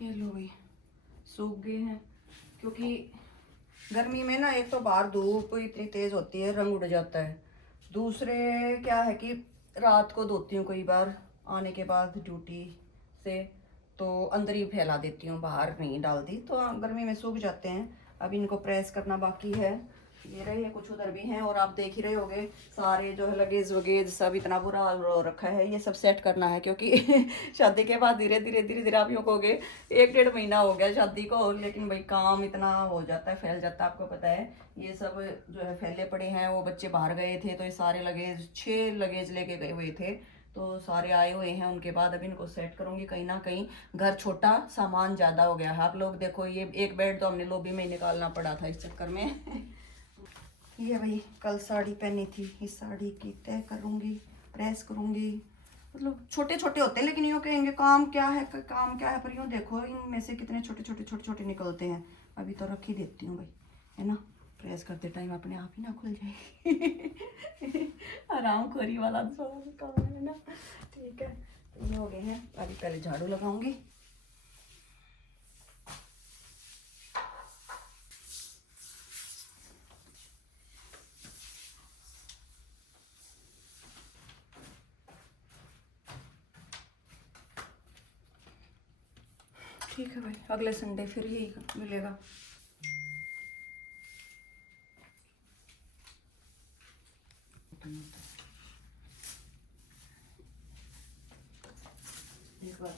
ये लो भाई, सूख गए हैं क्योंकि गर्मी में ना एक तो बाहर धूप इतनी तेज होती है, रंग उड़ जाता है। दूसरे क्या है कि रात को धोती हूँ कई बार आने के बाद ड्यूटी से, तो अंदर ही फैला देती हूँ, बाहर नहीं डालती, तो गर्मी में सूख जाते हैं। अब इनको प्रेस करना बाकी है। ये रहे हैं, कुछ उधर भी हैं, और आप देख ही रहे होगे सारे जो है लगेज वगेज सब इतना बुरा हाल हो रखा है। ये सब सेट करना है क्योंकि शादी के बाद धीरे धीरे धीरे धीरे आप यूँ कहोगे 1 डेढ़ महीना हो गया शादी को, लेकिन भाई काम इतना हो जाता है, फैल जाता है, आपको पता है। ये सब जो है फैले पड़े हैं। वो बच्चे बाहर गए थे तो ये सारे लगेज 6 लगेज लेके गए हुए थे, तो सारे आए हुए हैं। उनके बाद अभी इनको सेट करूंगी। कहीं ना कहीं घर छोटा, सामान ज़्यादा हो गया है। आप लोग देखो, ये एक बेड तो हमने लॉबी में निकालना पड़ा था इस चक्कर में। ये भाई कल साड़ी पहनी थी, इस साड़ी की तय करूंगी, प्रेस करूंगी। मतलब छोटे छोटे होते हैं, लेकिन यूँ कहेंगे काम क्या है, काम क्या है, पर यूँ देखो इनमें से कितने छोटे छोटे छोटे छोटे निकलते हैं। अभी तो रख ही देती हूँ भाई, है ना। प्रेस करते टाइम अपने आप ही ना खुल जाए। आराम खोरी वाला काम है ना। ठीक है, तो ये हो गए हैं। अभी पहले झाड़ू लगाऊंगी। ठीक है भाई, अगले संडे फिर ही मिलेगा। एक बार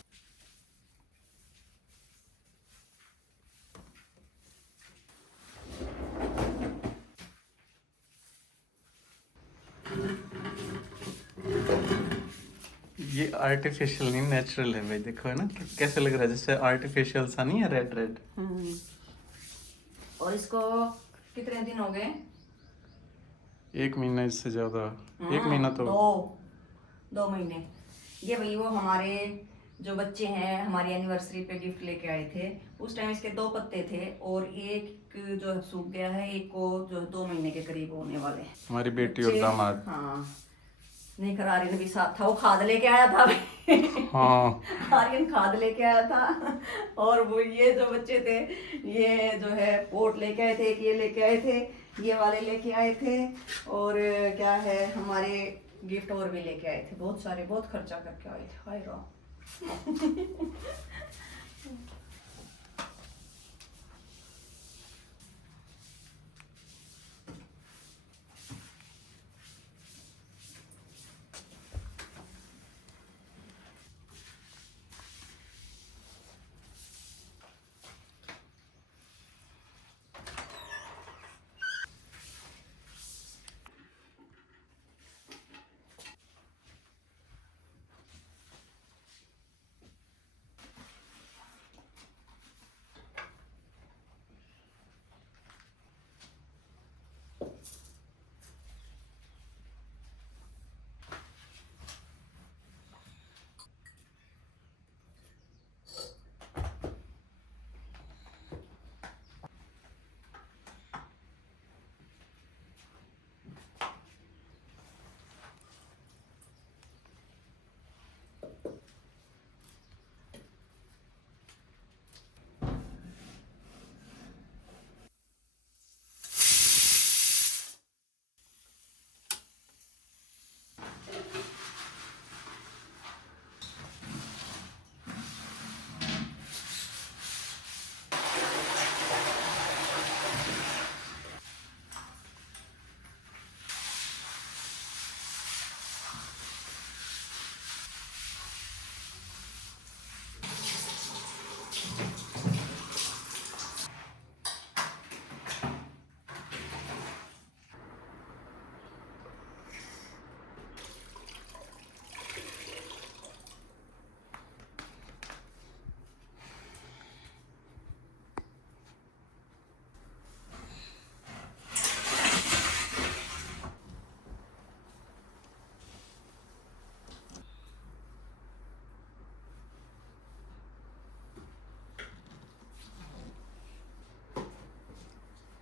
ये आर्टिफिशियल नहीं, नेचुरल है भाई। देखो है ना कैसे लग रहा है, जैसे आर्टिफिशियल सा नहीं है, रेड रेड। और इसको कितने दिन हो गए? 1 महीना इससे ज्यादा। 1 महीना तो 2 महीने। ये भाई वो हमारे जो बच्चे हैं, हमारी एनिवर्सरी पे गिफ्ट लेके आए थे। उस टाइम इसके 2 पत्ते थे, और एक जो है सूख गया है, एक को जो है 2 महीने के करीब होने वाले हैं। हमारी बेटी और बच्चे, दामाद। हाँ। नहीं, आर्यन भी साथ था, वो खाद लेके आया था। हाँ, आर्यन खाद लेके आया था। और वो ये जो बच्चे थे, ये जो है पोट लेके आए थे, एक ये लेके आए थे, ये वाले लेके आए थे, और क्या है हमारे गिफ्ट और भी लेके आए थे। बहुत सारे, बहुत खर्चा करके आए थे। हाय राम।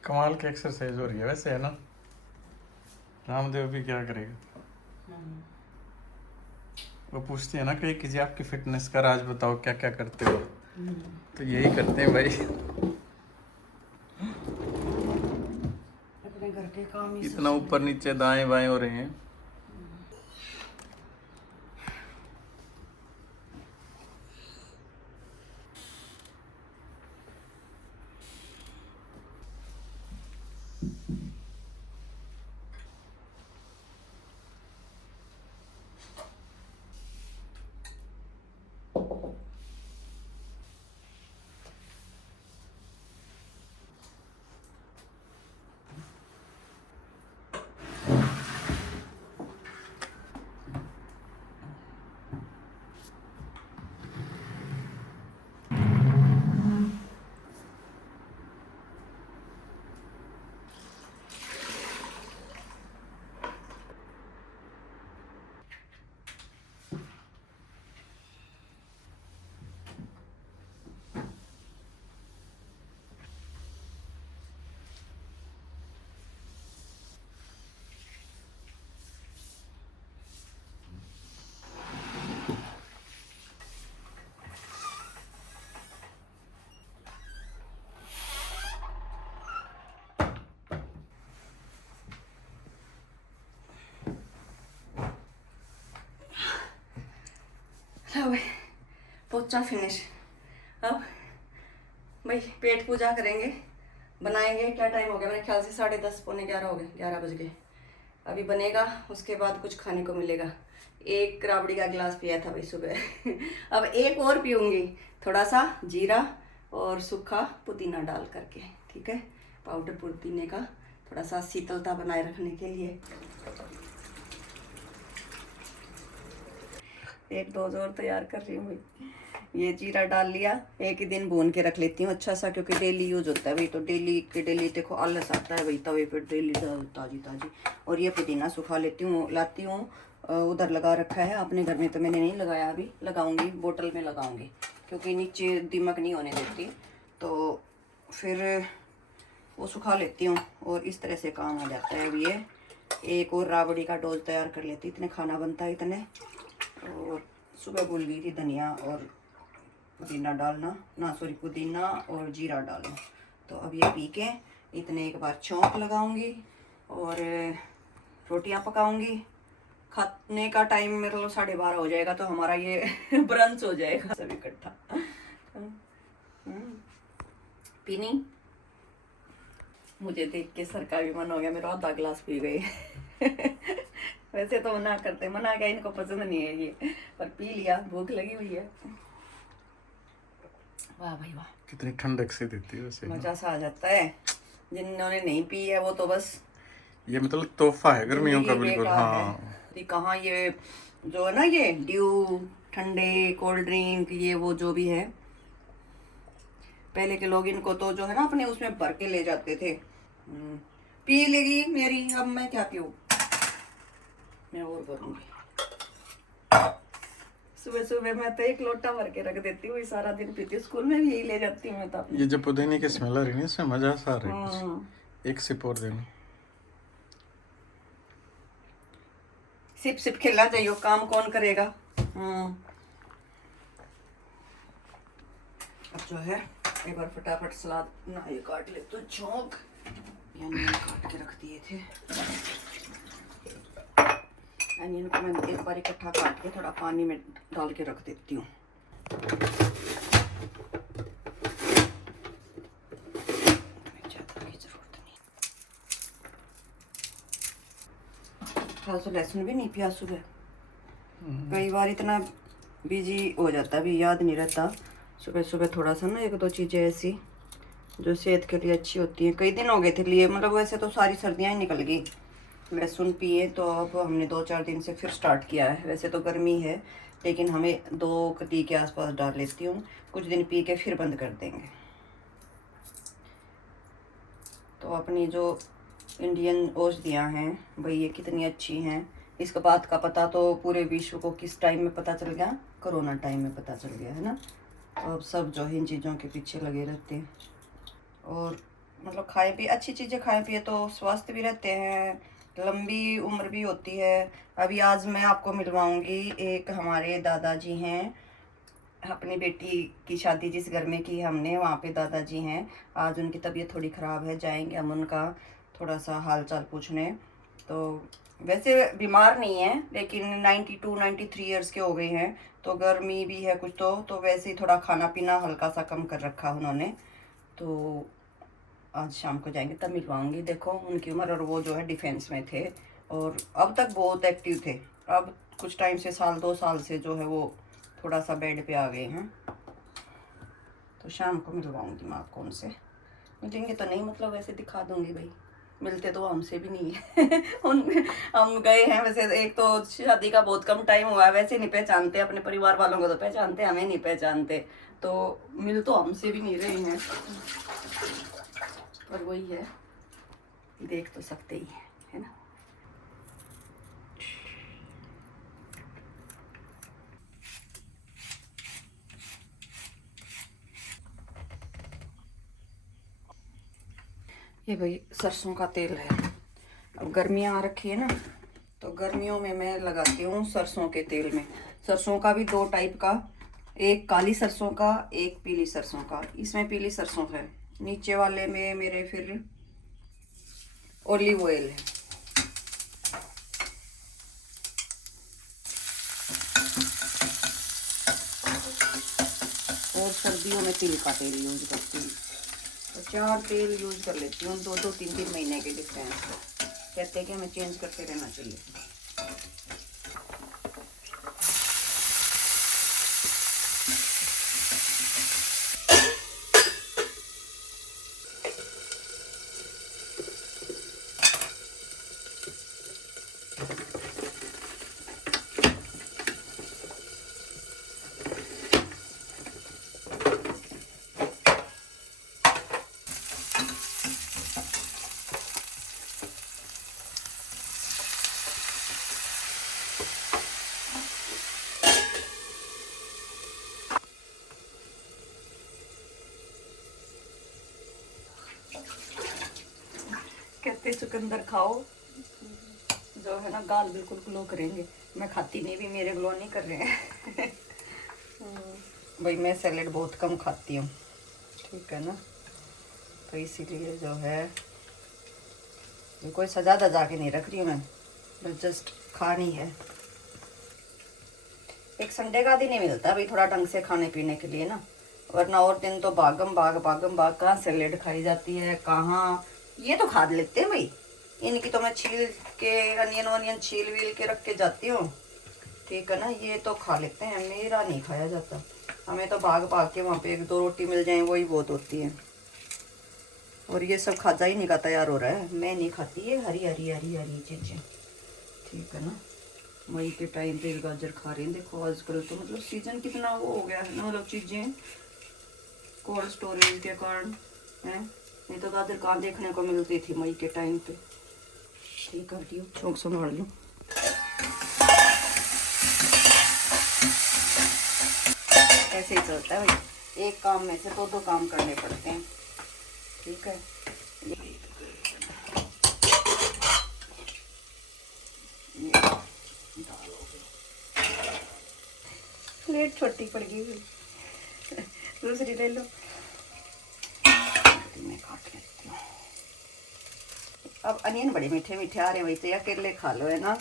कमाल की एक्सरसाइज हो रही है वैसे, है ना। रामदेव भी क्या करेगा। वो पूछती है ना कहीं कि जी आपकी फिटनेस का राज बताओ, क्या क्या करते हो। तो यही करते हैं भाई, अपने घर के काम ही इतना ऊपर नीचे दाएं बाएं हो रहे हैं। लो भाई, पोचा फिनिश। अब भाई पेट पूजा करेंगे, बनाएंगे। क्या टाइम हो गया? मेरे ख्याल से 10:30 पौने 11 हो गए, 11 बज गए। अभी बनेगा, उसके बाद कुछ खाने को मिलेगा। एक राबड़ी का गिलास पिया था भाई सुबह। अब एक और पीऊँगी, थोड़ा सा जीरा और सूखा पुदीना डाल करके, ठीक है? पाउडर पुदीने का, थोड़ा सा शीतलता बनाए रखने के लिए। एक डोज और तैयार कर रही हूँ भाई। ये जीरा डाल लिया, एक ही दिन भून के रख लेती हूँ अच्छा सा, क्योंकि डेली यूज होता है भाई। तो डेली के डेली देखो आलस आता है भाई, तवे पे डेली ताजी ताजी। और ये पुदीना सुखा लेती हूँ, लाती हूँ, उधर लगा रखा है। अपने घर में तो मैंने नहीं लगाया, अभी लगाऊंगी, बोतल में लगाऊंगी, क्योंकि नीचे दीमक नहीं होने देती। तो फिर वो सुखा लेती हूँ और इस तरह से काम हो जाता है। अभी ये एक और राबड़ी का डोज तैयार कर लेती, इतने खाना बनता है इतने। और सुबह भूल गई थी धनिया और पुदीना डालना, ना सॉरी पुदीना और जीरा डालना। तो अब ये पी के इतने एक बार छौंक लगाऊंगी और रोटियां पकाऊंगी। खाने का टाइम मेरे लो 12:30 हो जाएगा, तो हमारा ये ब्रंच हो जाएगा सब इकट्ठा। पीनी मुझे देख के सर का भी मन हो गया, मेरा आधा गिलास पी गई। वैसे तो मना करते, मना क्या, इनको पसंद नहीं है ये, पर पी लिया, भूख लगी हुई है। वाह भाई वाह, कितनी ठंडक से देती है वैसे। मजा सा आ जाता है। जिन्होंने नहीं पी है वो तो बस, ये मतलब तोहफा है गर्मियों का, जिंदगी बिल्कुल। बेकार हाँ, है। कहाँ ये जो है ना, ये ड्यू, ठंडे, कोल्ड ड्रिंक, ये वो जो भी है, पहले के लोग इनको तो जो है ना अपने उसमें भर के ले जाते थे। पी लेगी मेरी, अब मैं क्या पीऊँ, मैं और भरूंगी। सुबह सुबह मैं तो एक लोटा भर के रख देती हूँ, सारा दिन पीती हूँ। स्कूल में भी यही ले जाती हूँ मैं तो अपने। ये जो पुदीने की स्मेल आ रही है ना, इसमें मजा सा आ रहा है हाँ। कुछ। एक सिप और देनी। सिप सिप खेलना चाहिए, काम कौन करेगा। अब जो है एक बार फटाफट सलाद ना ये काट ले तो चौक, यानी काट के रख दिए थे। अनियन को मैं एक बार इकट्ठा काट के थोड़ा पानी में डाल के रख देती हूँ। तो लहसुन भी नहीं पिया सुबह, कई बार इतना बिजी हो जाता है, अभी याद नहीं रहता। सुबह सुबह थोड़ा सा ना एक दो चीज़ें ऐसी जो सेहत के लिए अच्छी होती हैं। कई दिन हो गए थे लिए, मतलब वैसे तो सारी सर्दियाँ ही निकल गई, लहसुन पिए तो अब हमने 2-4 दिन से फिर स्टार्ट किया है। वैसे तो गर्मी है, लेकिन हमें 2 कटी के आसपास डाल लेती हूँ, कुछ दिन पी के फिर बंद कर देंगे। तो अपनी जो इंडियन औषधियाँ हैं भाई, ये कितनी अच्छी हैं। इसका बात का पता तो पूरे विश्व को किस टाइम में पता चल गया? कोरोना टाइम में पता चल गया है ना। तो अब सब जो है इन चीज़ों के पीछे लगे रहते हैं, और मतलब खाए पिए अच्छी चीज़ें खाए पिए तो स्वस्थ भी रहते हैं, लंबी उम्र भी होती है। अभी आज मैं आपको मिलवाऊंगी, एक हमारे दादाजी हैं, अपनी बेटी की शादी जिस घर में की हमने, वहाँ पे दादाजी हैं। आज उनकी तबीयत थोड़ी ख़राब है, जाएंगे हम उनका थोड़ा सा हाल चाल पूछने। तो वैसे बीमार नहीं है, लेकिन 92-93 ईयर्स के हो गए हैं, तो गर्मी भी है कुछ, तो वैसे ही थोड़ा खाना पीना हल्का सा कम कर रखा उन्होंने। तो आज शाम को जाएंगे तब मिलवाऊंगी। देखो उनकी उम्र, और वो जो है डिफेंस में थे और अब तक बहुत एक्टिव थे। अब कुछ टाइम से, 1-2 साल से जो है वो थोड़ा सा बेड पे आ गए हैं। तो शाम को मिलवाऊंगी मैं आपको उनसे। मिलेंगे तो नहीं, मतलब वैसे दिखा दूंगी भाई, मिलते तो हमसे भी नहीं है। हम गए हैं वैसे, एक तो शादी का बहुत कम टाइम हुआ है, वैसे नहीं पहचानते, अपने परिवार वालों को तो पहचानते, हमें नहीं पहचानते। तो मिल तो हमसे भी नहीं रहे हैं, पर वही है, देख तो सकते ही है ना। ये भाई सरसों का तेल है। अब गर्मियाँ आ रखी है ना, तो गर्मियों में मैं लगाती हूँ सरसों के तेल में। सरसों का भी 2 टाइप का, एक काली सरसों का, एक पीली सरसों का। इसमें पीली सरसों है, नीचे वाले में मेरे फिर ऑलिव ऑयल है। और सर्दियों में तिल का तेल यूज करती हूँ। तो 4 तेल यूज कर लेती हूँ, 2-2, 3-3 महीने के डिफरेंस। कहते हैं कि हमें चेंज करते रहना चाहिए। कहते चुकंदर खाओ, जो है ना गाल बिल्कुल ग्लो करेंगे। मैं खाती नहीं भी, मेरे ग्लो नहीं कर रहे हैं। भाई मैं सैलेड बहुत कम खाती हूँ, ठीक है ना, तो इसीलिए जो है ये कोई सजा दजा के नहीं रख रही हूँ मैं, बस जस्ट खानी है। एक संडे का दिन ही मिलता है भाई थोड़ा ढंग से खाने पीने के लिए ना, वरना और दिन तो भागम भाग कहाँ सैलेड खाई जाती है, कहाँ ये तो खा लेते हैं भाई। इनकी तो मैं छील के अनियन वनियन छील वील के रख के जाती हूँ, ठीक है ना, ये तो खा लेते हैं, मेरा नहीं खाया जाता। हमें तो भाग भाग के वहाँ पे 1-2 रोटी मिल जाए वही बहुत होती है। और ये सब खाजा ही नहीं का तैयार हो रहा है, मैं नहीं खाती ये हरी हरी हरी हरी चीज़ें, ठीक है ना। मई के टाइम पे गाजर खा रहे हैं, देखो आजकल तो मतलब सीजन कितना वो हो गया है ना, मतलब चीज़ें कोल्ड स्टोरेज के कारण है। नहीं तो गाजर कहाँ देखने को मिलती थी मई के टाइम पे। ठीक कर दियो, चौक संभाल लो। ऐसे ही चलता है भाई, एक काम में से 2-2 काम करने पड़ते हैं, ठीक है। प्लेट छोटी पड़ गई हुई, दूसरी ले लो, मैं काट लेती हूँ। अब अनियन बड़े मीठे मीठे आ रहे भाई, तो अकेले खा लो है ना,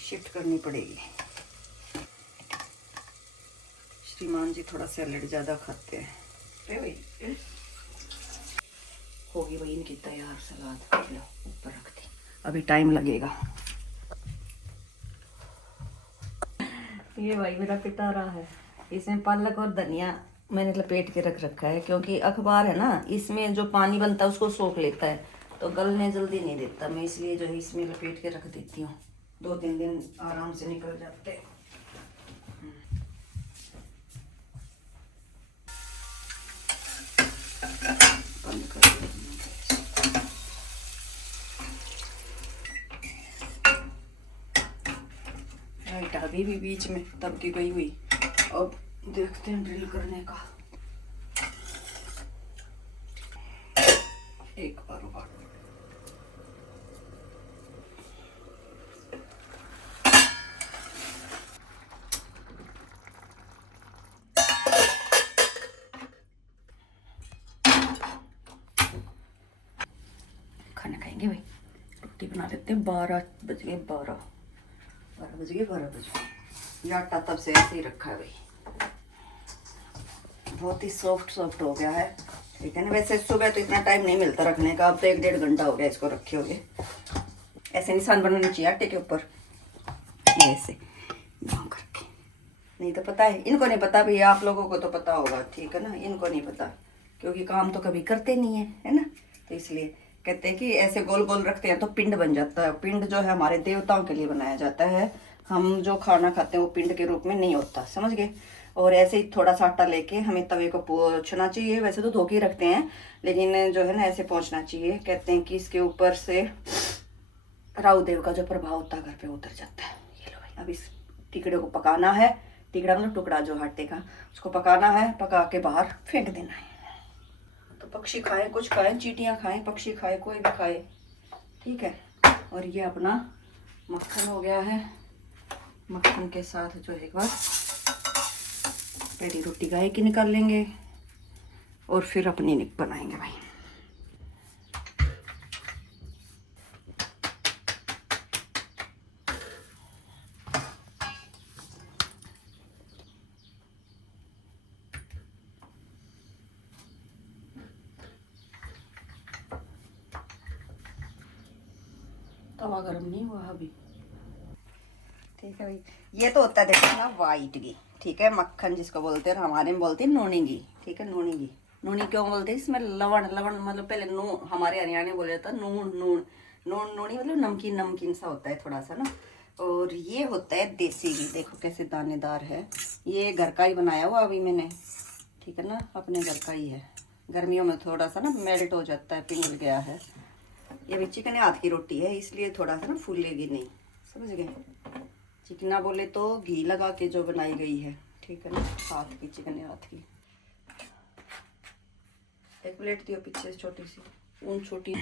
शिफ्ट करनी पड़ेगी। श्रीमान जी थोड़ा सैलेड ज़्यादा खाते हैं भाई। होगी भाई इनकी तैयार सलाद, लो ऊपर रख दी, अभी टाइम लगेगा। ये भाई मेरा पिटारा है, इसमें पालक और धनिया मैंने लपेट के रख रखा है, क्योंकि अखबार है ना, इसमें जो पानी बनता है उसको सोख लेता है, तो गलने जल्दी नहीं देता, मैं इसलिए जो है इसमें लपेट के रख देती हूँ, 2-3 दिन आराम से निकल जाते हैं। बंद कर लाइट आ गई भी बीच में, तब की गई हुई। अब देखते हैं ड्रिल करने का, एक बार रोटी बना लेते हैं। 12 बज गए। ये आटा तब से ऐसे ही रखा है भाई, बहुत ही सॉफ्ट हो गया है, ठीक है ना। वैसे सुबह तो इतना टाइम नहीं मिलता रखने का, अब तो 1-1.5 घंटा हो गया इसको रखे हुए। ऐसे निशान बनाने चाहिए आटे के ऊपर, ऐसे यूं करके। नहीं तो पता है, इनको नहीं पता भैया, आप लोगों को तो पता होगा, ठीक है ना। इनको नहीं पता क्योंकि काम तो कभी करते नहीं है ना। तो इसलिए कहते हैं कि ऐसे गोल गोल रखते हैं तो पिंड बन जाता है। पिंड जो है हमारे देवताओं के लिए बनाया जाता है, हम जो खाना खाते हैं वो पिंड के रूप में नहीं होता, समझ गए। और ऐसे ही थोड़ा सा आटा लेके हमें तवे को पोंछना चाहिए। वैसे तो धो के रखते हैं, लेकिन जो है ना ऐसे पोंछना चाहिए। कहते हैं कि इसके ऊपर से राहु देव का जो प्रभाव होता है घर पे उतर जाता है। ये लो भाई, अब इस टिकड़े को पकाना है। टिकड़ा मतलब टुकड़ा जो आटे का, उसको पकाना है। पका के बाहर फेंक देना है। तो पक्षी खाए, कुछ खाए, चींटियाँ खाएं, पक्षी खाए, कोई भी खाए, ठीक है। और ये अपना मक्खन हो गया है। मक्खन के साथ जो है एक बार पहली रोटी गाय की निकाल लेंगे और फिर अपनी बनाएंगे भाई। तवा गर्म नहीं हुआ अभी, ठीक है भाई। ये तो होता है देखो ना वाइट घी, ठीक है, मक्खन जिसको बोलते हैं, हमारे में बोलते हैं नूनी घी, ठीक है। नूनी घी, नूनी क्यों बोलते हैं? इसमें लवण मतलब पहले हमारे हरियाणा में बोला जाता है नूनी मतलब नमकीन नमकीन सा होता है थोड़ा सा ना। और ये होता है देसी घी, देखो कैसे दानेदार है। ये घर का ही बनाया हुआ अभी मैंने, ठीक है ना, अपने घर का ही है। गर्मियों में थोड़ा सा ना मेल्ट हो जाता है, पिघल गया है। ये भी चिकन हाथ की रोटी है, इसलिए थोड़ा सा ना फूलेगी नहीं, समझ गए। चिकना बोले तो घी लगा के जो बनाई गई है, ठीक है ना, हाथ की, चिकन हाथ की। एक प्लेट दियो पीछे से छोटी सी, ऊन छोटी।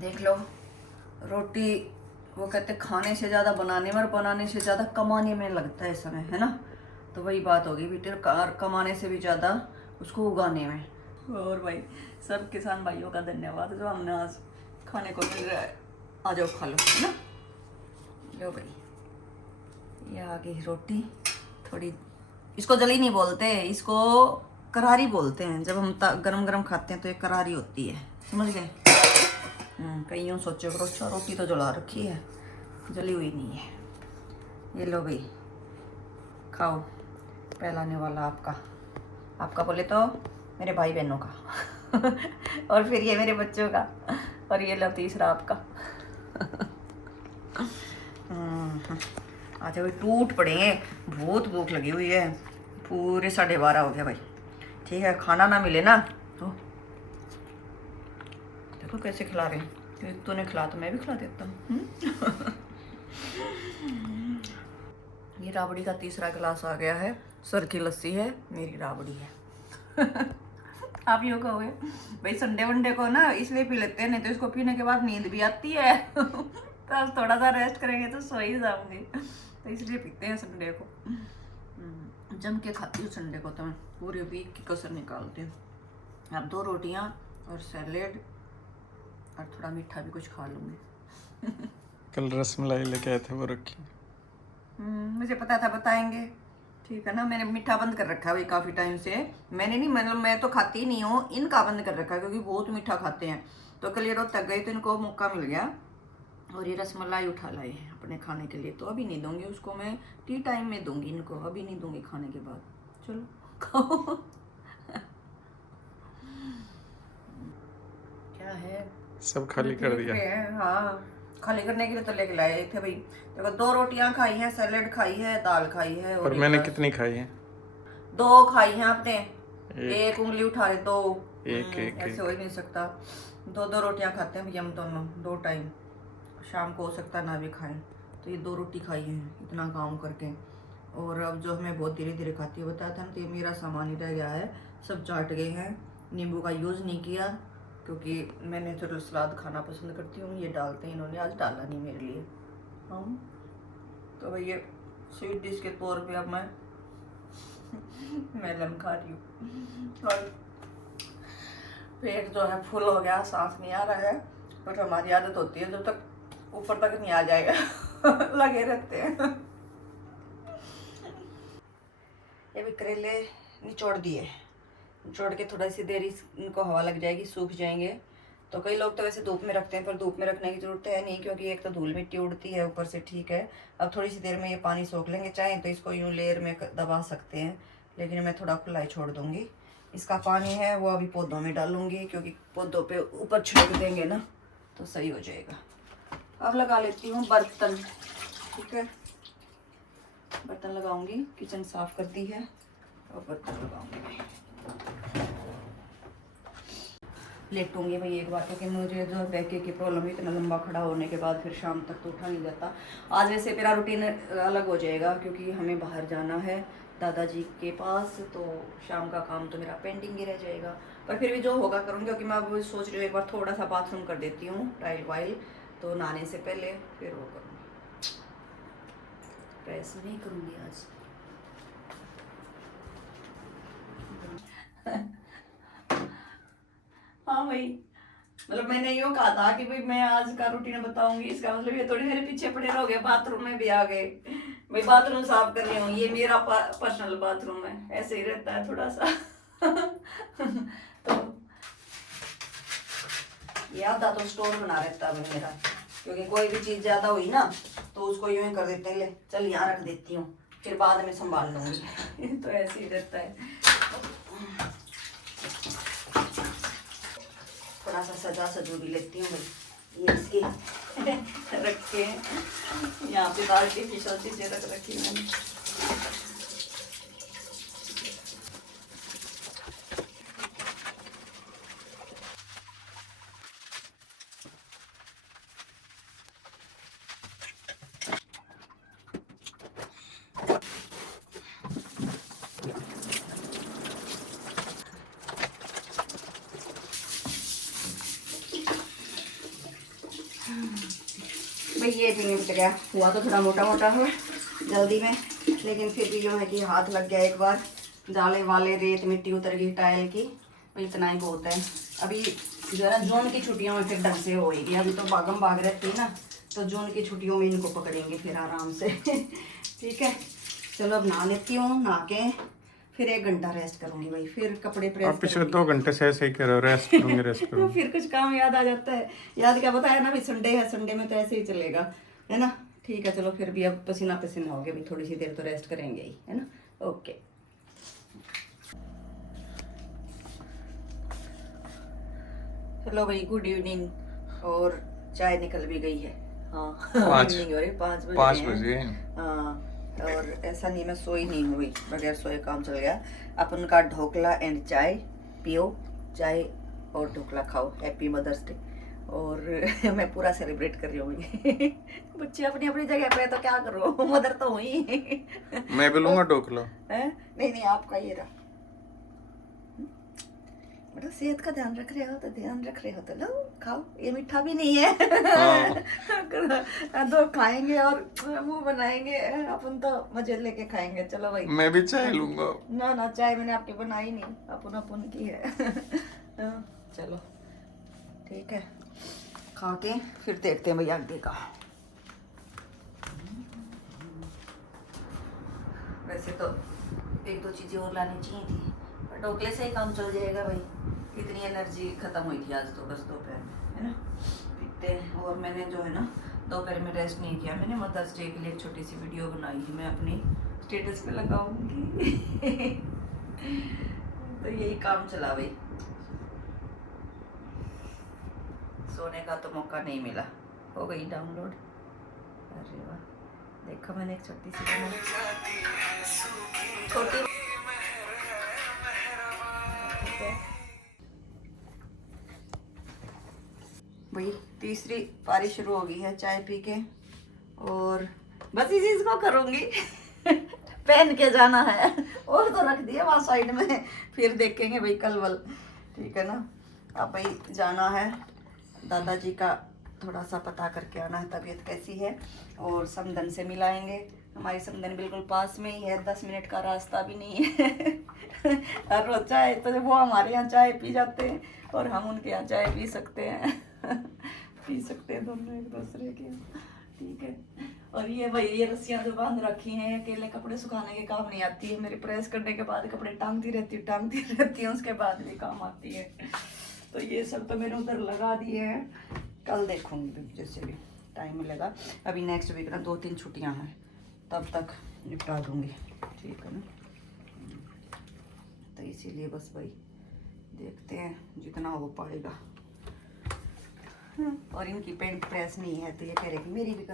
देख लो रोटी, वो कहते खाने से ज़्यादा बनाने में और बनाने से ज़्यादा कमाने में लगता है समय, है ना। तो वही बात होगी बेटे, कमाने से भी ज़्यादा उसको उगाने में। और भाई सब किसान भाइयों का धन्यवाद जो हमने आज खाने को मिल रहा है। आ जाओ खा लो, है ना। लो भाई, ये आ गई रोटी। थोड़ी इसको जली नहीं बोलते, इसको करारी बोलते हैं। जब हम गरम गरम खाते हैं तो ये करारी होती है, समझ गए। कहीं यूँ सोचो करो, अच्छा रोटी तो जला रखी है, जली हुई नहीं है। ये लो भाई, खाओ। पहलाने वाला आपका बोले तो मेरे भाई बहनों का और फिर ये मेरे बच्चों का, और ये लो तीसरा आपका। आज भाई टूट पड़ेंगे, बहुत भूख लगी हुई है। पूरे 12:30 हो गया भाई, ठीक है। खाना ना मिले ना तो देखो कैसे खिला रहे हैं। तूने खिला तो मैं भी खिला देता हूँ। ये राबड़ी का तीसरा गिलास आ गया है। सर की लस्सी है, मेरी राबड़ी है। आप यूँ कहोगे भाई संडे वनडे को ना इसलिए पी लेते हैं, नहीं तो इसको पीने के बाद नींद भी आती है। तो आज थोड़ा सा रेस्ट करेंगे तो सो ही जाऊंगी, तो इसलिए पीते हैं संडे को। जम के खाती हूँ संडे को, तो मैं पूरे वीक की कसर निकालती हूँ। अब 2 रोटियाँ और सैलेड और थोड़ा मीठा भी कुछ खा लूँगी। कल रसमलाई लेके आए थे, वो रखी। मुझे पता था बताएंगे, ठीक है ना। मैंने मीठा बंद कर रखा है भाई काफ़ी टाइम से। मैंने नहीं, मतलब मैं तो खाती ही नहीं हूँ, इनका बंद कर रखा है क्योंकि बहुत मीठा खाते हैं। तो कल ये रोज तक गई तो इनको मौका मिल गया और ये रसमलाई उठा लाए हैं अपने खाने के लिए। तो अभी नहीं दूंगी उसको, मैं टी टाइम में दूंगी इनको, अभी नहीं दूंगी खाने के बाद। चलो खाओ। क्या है, सब खाली कर दिया। हाँ खाली करने के लिए तो लेके लाए थे भाई। देखो 2 रोटियां खाई हैं, सैलेड खाई है, दाल खाई है और मैंने कितनी खाई है? 2 खाई हैं आपने। एक उंगली उठा रहे 2। एक ऐसे हो ही नहीं सकता। 2 रोटियां खाते हैं भैया हम दोनों 2 टाइम। शाम को हो सकता ना भी खाएं। तो ये 2 रोटी खाई है इतना काम करके। और अब जो मैं बहुत धीरे धीरे खाती हूँ, बताया था ना, तो ये मेरा सामान ही रह गया है, सब चाट गए हैं। नींबू का यूज़ नहीं किया क्योंकि मैं नेचुरल सलाद खाना पसंद करती हूँ। ये डालते हैं, इन्होंने आज डाला नहीं मेरे लिए। हम तो भाई ये स्वीट डिश के तौर पे अब मैं मेलन खा रही हूँ। और पेट जो है फुल हो गया, सांस नहीं आ रहा है। पर हमारी आदत होती है, जब तक ऊपर तक नहीं आ जाएगा लगे रहते हैं। ये भी करेले निचोड़ दिए, निचोड़ के थोड़ा सी देर इनको हवा लग जाएगी, सूख जाएंगे। तो कई लोग तो वैसे धूप में रखते हैं, पर धूप में रखने की जरूरत है नहीं, क्योंकि एक तो धूल मिट्टी उड़ती है ऊपर से। ठीक है, अब थोड़ी सी देर में ये पानी सोख लेंगे। चाहें तो इसको यूँ लेयर में दबा सकते हैं, लेकिन मैं थोड़ा खुला ही छोड़ दूँगी। इसका पानी है वो अभी पौधों में डालूंगी, क्योंकि पौधों पे ऊपर छिड़क देंगे ना तो सही हो जाएगा। अब लगा लेती हूँ बर्तन। ठीक है, बर्तन लगाऊंगी, किचन साफ कर दी है और बर्तन लगाऊंगी। लेटूंगी भाई एक बार, क्योंकि मुझे जो बैक की प्रॉब्लम है, इतना लंबा खड़ा होने के बाद फिर शाम तक तो उठा नहीं जाता। आज वैसे मेरा रूटीन अलग हो जाएगा, क्योंकि हमें बाहर जाना है दादाजी के पास, तो शाम का काम तो मेरा पेंडिंग ही रह जाएगा। पर फिर भी जो होगा करूँगी, क्योंकि मैं अब सोच रही हूँ एक बार थोड़ा सा बाथरूम कर देती हूँ टाइल वाइल, तो नहाने से पहले फिर वो करूँगी। प्रेस नहीं करूँगी आज। हाँ भाई, मतलब मैंने यूँ कहा था कि भाई मैं आज का रूटीन बताऊंगी, इसका मतलब ये थोड़ी मेरे पीछे पड़े रहोगे। बाथरूम में भी आ गए भाई, बाथरूम साफ कर रही हूँ, ये मेरा पर्सनल बाथरूम है, ऐसे ही रहता है थोड़ा सा। तो ये आधा तो स्टोर बना रहता है मेरा, क्योंकि कोई भी चीज़ ज़्यादा हुई ना तो उसको यूँ ही कर देते हैं, ले चल यहाँ रख देती हूँ, फिर बाद में संभाल लूँगी। तो ऐसे ही रहता है। थोड़ा सा सजा सजू भी लेती हूँ भाई, ये इसके रख के यहाँ पे आर्टिफिशियल चीज़ें रख रखी मैंने। भाई ये भी निपट गया, हुआ तो थोड़ा मोटा मोटा है जल्दी में, लेकिन फिर भी जो है कि हाथ लग गया एक बार। जाले वाले रेत मिट्टी उतर गई टाइल की, तो इतना ही बहुत है। अभी जो है ना जून की छुट्टियों में फिर ढंग से होएगी, अभी तो भागम भाग रहती है ना, तो जून की छुट्टियों में इनको पकड़ेंगे फिर आराम से। ठीक है, चलो अब नहा लेती हूँ, नहा के फिर 1 घंटा रेस्ट करूंगी भाई, फिर कपड़े प्रेस आप पिछले 2 घंटे से ऐसे ही कह रहे हो, रेस्ट करूंगी रेस्ट तो करूंगी। फिर कुछ काम याद आ जाता है। याद क्या बताया ना, भी संडे है, संडे में तो ऐसे ही चलेगा, है ना। ठीक है, चलो फिर भी अब पसीना पसीना हो गया भी, थोड़ी सी देर तो रेस्ट करेंगे ही, है ना। ओके, चलो भाई, गुड इवनिंग। और चाय निकल भी गई है। हाँ, 5 इवनिंग हो रही, 5 बजे 5 हैं। बजे। हाँ, और ऐसा नहीं मैं सोई नहीं हुई, बगैर सोए काम चल गया। अपन का ढोकला एंड चाय पियो, चाय और ढोकला खाओ। Happy Mother's Day. और मैं पूरा सेलिब्रेट कर रही हूँ। बच्चे अपनी अपनी जगह पे, तो क्या करो, मदर तो हुई। मैं भी लूंगा ढोकला। है नहीं नहीं, आपका ये रहा। मतलब सेहत का ध्यान रख रहे हो तो ध्यान रख रहे हो तो लो खाओ, ये मीठा भी नहीं है। तो खाएंगे और मुंह बनाएंगे, अपन तो मजे लेके खाएंगे। चलो भाई, मैं भी चाय लूंगा। ना ना, चाय मैंने आपकी बनाई नहीं, अपन अपन की है। चलो ठीक है, खा के फिर देखते हैं भैया आगे का। वैसे तो 1-2 चीज़ें और लानी चाहिए थी, पर ढोकले से ही काम चल जाएगा भाई। इतनी एनर्जी खत्म हुई थी आज तो बस दोपहर में, है ना। पीते, और मैंने जो है ना दोपहर में रेस्ट नहीं किया। मैंने मदर्स डे के लिए एक छोटी सी वीडियो बनाई है, मैं अपनी स्टेटस पे लगाऊंगी। तो यही काम चला भाई, सोने का तो मौका नहीं मिला। हो गई डाउनलोड। अरे वाह, देखो मैंने एक छोटी सी बनाई, छोटी। ठीक है भाई, तीसरी पारी शुरू हो गई है चाय पी के, और बस इसी चीज को करूंगी। पहन के जाना है, और तो रख दिया वहाँ साइड में, फिर देखेंगे भाई कल वल। ठीक है ना। अब भाई जाना है, दादाजी का थोड़ा सा पता करके आना है तबीयत कैसी है, और समदन से मिलाएंगे। हमारी समदन बिल्कुल पास में ही है, 10 मिनट का रास्ता भी नहीं है। हर रोज चाय तो वो हमारे यहाँ चाय पी जाते हैं, और हम उनके यहाँ चाय पी सकते हैं। पी सकते हैं दोनों एक दूसरे के। ठीक है। और ये भाई ये रस्सियाँ जो बांध रखी हैं, अकेले कपड़े सुखाने के काम नहीं आती है, मेरे प्रेस करने के बाद कपड़े टांगती रहती है, उसके बाद भी काम आती है। तो ये सब तो मैंने उधर लगा दिए हैं, कल देखूंगी जैसे भी टाइम मिलेगा। अभी नेक्स्ट वीक ना 2-3 छुट्टियां हैं, तब तक निपटा दूंगी। ठीक है ना। तो इसीलिए बस भाई देखते हैं जितना हो पाएगा। और इनकी पेंट प्रेस नहीं है, तो ये कह रहे कि मेरी भी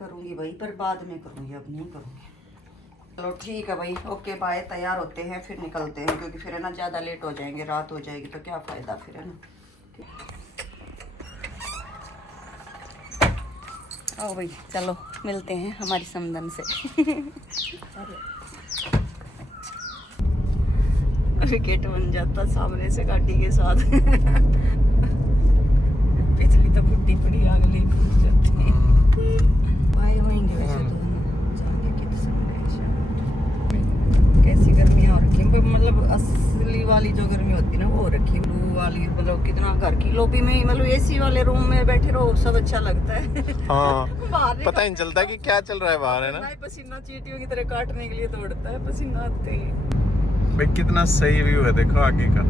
करूंगी भाई, पर बाद में करूंगी, अब नहीं करूंगी। चलो ठीक है भाई, ओके बाय। तैयार होते हैं फिर निकलते हैं, क्योंकि फिर है ना ज़्यादा लेट हो जाएंगे, रात हो जाएगी तो क्या फ़ायदा फिर, है ना। आओ भाई चलो मिलते हैं हमारी समदन से। विकेट बन जाता सामने से गाड़ी के साथ। पिछली तो फुट्टी पड़ी, अगली फूट जाती। पाए होंगे वैसे तो जाके कैसी गर्मियाँ हो रखी, मतलब असली वाली जो गर्मी होती है ना वो हो रखी, ब्लू वाली। मतलब कितना घर की लॉबी में, मतलब एसी वाले रूम में बैठे रहो, सब अच्छा लगता है। हाँ, पता ही नहीं चलता कि क्या चल रहा है बाहर, है ना। पसीना चींटियों की तरह काटने के लिए दौड़ता है, पसीना आते ही। भाई कितना सही व्यू है, देखो आगे का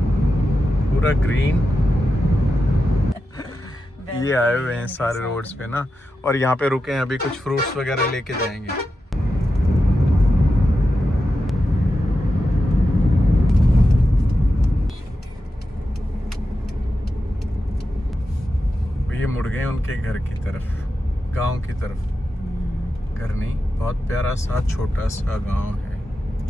पूरा ग्रीन। ये आए हुए हैं सारे रोड्स पे ना, और यहाँ पे रुके हैं, अभी कुछ फ्रूट्स वगैरह लेके जाएंगे। ये मुड़ गए उनके घर की तरफ, गांव की तरफ। घर नहीं, बहुत प्यारा सा छोटा सा गांव है।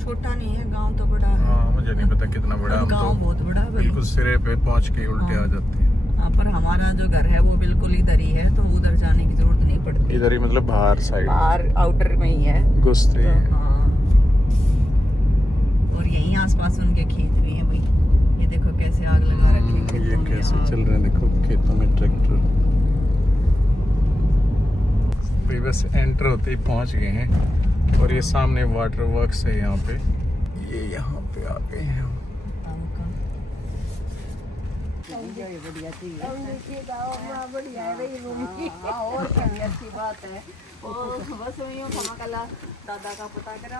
छोटा नहीं है गांव, तो बड़ा है। हाँ, मुझे नहीं पता कितना बड़ा। हम गांव तो बहुत बड़ा है, बिल्कुल सिरे पे पहुंच के उल्टे आ जाते हैं। हाँ, पर हमारा जो घर है वो बिल्कुल इधर ही है, तो उधर जाने की जरूरत नहीं पड़ती। इधर ही मतलब बाहर साइड, बाहर आउटर में ही है, घुसते तो हैं। हाँ। और यहीं आसपास उनके खेत भी हैं भाई, ये देखो कैसे आग लगा रखी है ये खेतों में। कैसे चल रहे हैं देखो खेतों में ट्रैक्टर। भाई बस एंटर होते ही पहुंच गए हैं, और ये सामने वाटर वर्क्स है यहाँ पे, ये यहाँ पे आ गए हैं। बढ़िया चीज है, बढ़िया है भाई। हाँ, और क्या अच्छी बात है। बस वही कला दादा का पता करा।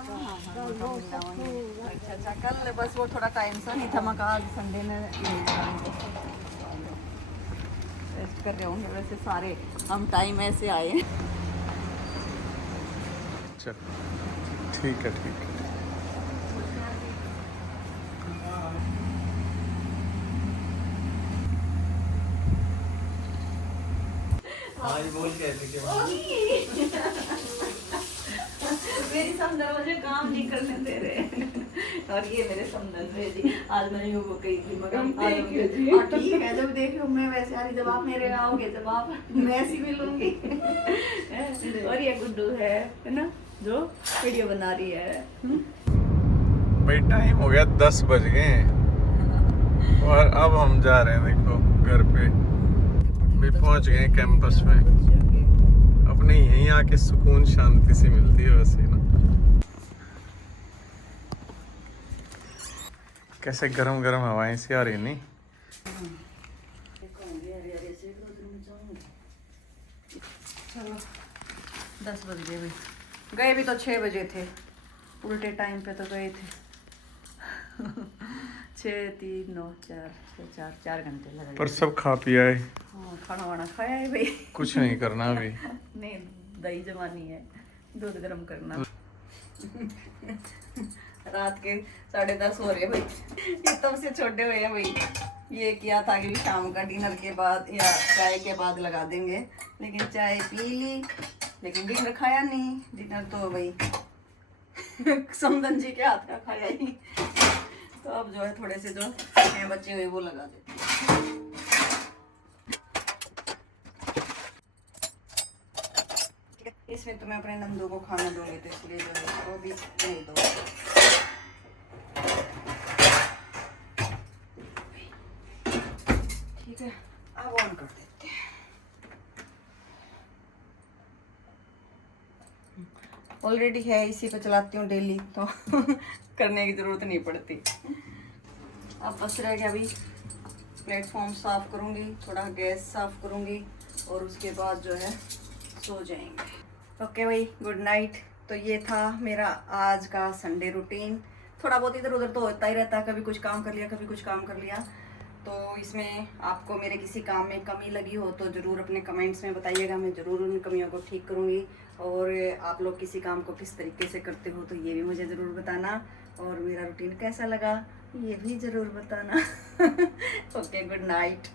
अच्छा, कल बस वो थोड़ा टाइम सा नहीं था, मका आज संडे में रेस्ट कर रहे होंगे वैसे सारे, हम टाइम ऐसे आए हैं। चल ठीक है, ठीक है। बोल मेरी समदन मुझे काम नहीं करने दे रहे। और ये मेरे समदन है जी, आज मैंने वो कही थी मगर ठीक है, जब देखो मैं वैसे आ रही, जब आप मेरे आओगे जब आप मैं ऐसी मिलूंगी। और ये गुड्डू है ना जो वीडियो बना रही है। भाई टाइम हो गया 10 बज गए, और अब हम जा रहे हैं देखो घर पे। भाई पहुंच गए कैंपस में, अपने यहीं आके सुकून शांति से मिलती है वैसे ना। कैसे गरम गरम हवाएं सी आ रही नहीं। चलो 10 बज गए भाई, गए भी तो 6 बजे थे, उल्टे टाइम पे तो गए थे। 6, 3, 9, 4, 4 घंटे लगे। पर सब खा पिया है। हाँ, खाना वाना खाया है भाई। कुछ नहीं करना अभी। नहीं, दही जमानी है, दूध गर्म करना। रात के 10:30 हो रहे हैं भाई, ये तब से छोटे हुए हैं भाई। ये किया था कि शाम का डिनर के बाद या चाय के बाद लगा देंगे, लेकिन चाय पी ली, लेकिन डिनर खाया नहीं। डिनर तो भाई समदन जी के हाथ का खाया ही। तो अब जो है थोड़े से जो हैं बचे हुए वो लगा देते हैं। इसमें तो मैं अपने नंदू को खाना दूंगी, तो इसलिए जो है वो भी नहीं दो। ठीक है, अब ऑन कर देते हैं। ऑलरेडी है, इसी पे चलाती हूँ डेली, तो करने की ज़रूरत नहीं पड़ती। अब बस रह गया अभी प्लेटफॉर्म साफ़ करूँगी, थोड़ा गैस साफ़ करूँगी और उसके बाद जो है सो जाएंगे। ओके भाई, गुड नाइट। तो ये था मेरा आज का संडे रूटीन। थोड़ा बहुत इधर उधर तो होता ही रहता है, कभी कुछ काम कर लिया, कभी कुछ काम कर लिया। तो इसमें आपको मेरे किसी काम में कमी लगी हो तो ज़रूर अपने कमेंट्स में बताइएगा, मैं ज़रूर उन कमियों को ठीक करूँगी। और आप लोग किसी काम को किस तरीके से करते हो तो ये भी मुझे ज़रूर बताना, और मेरा रूटीन कैसा लगा ये भी ज़रूर बताना। Okay, good night.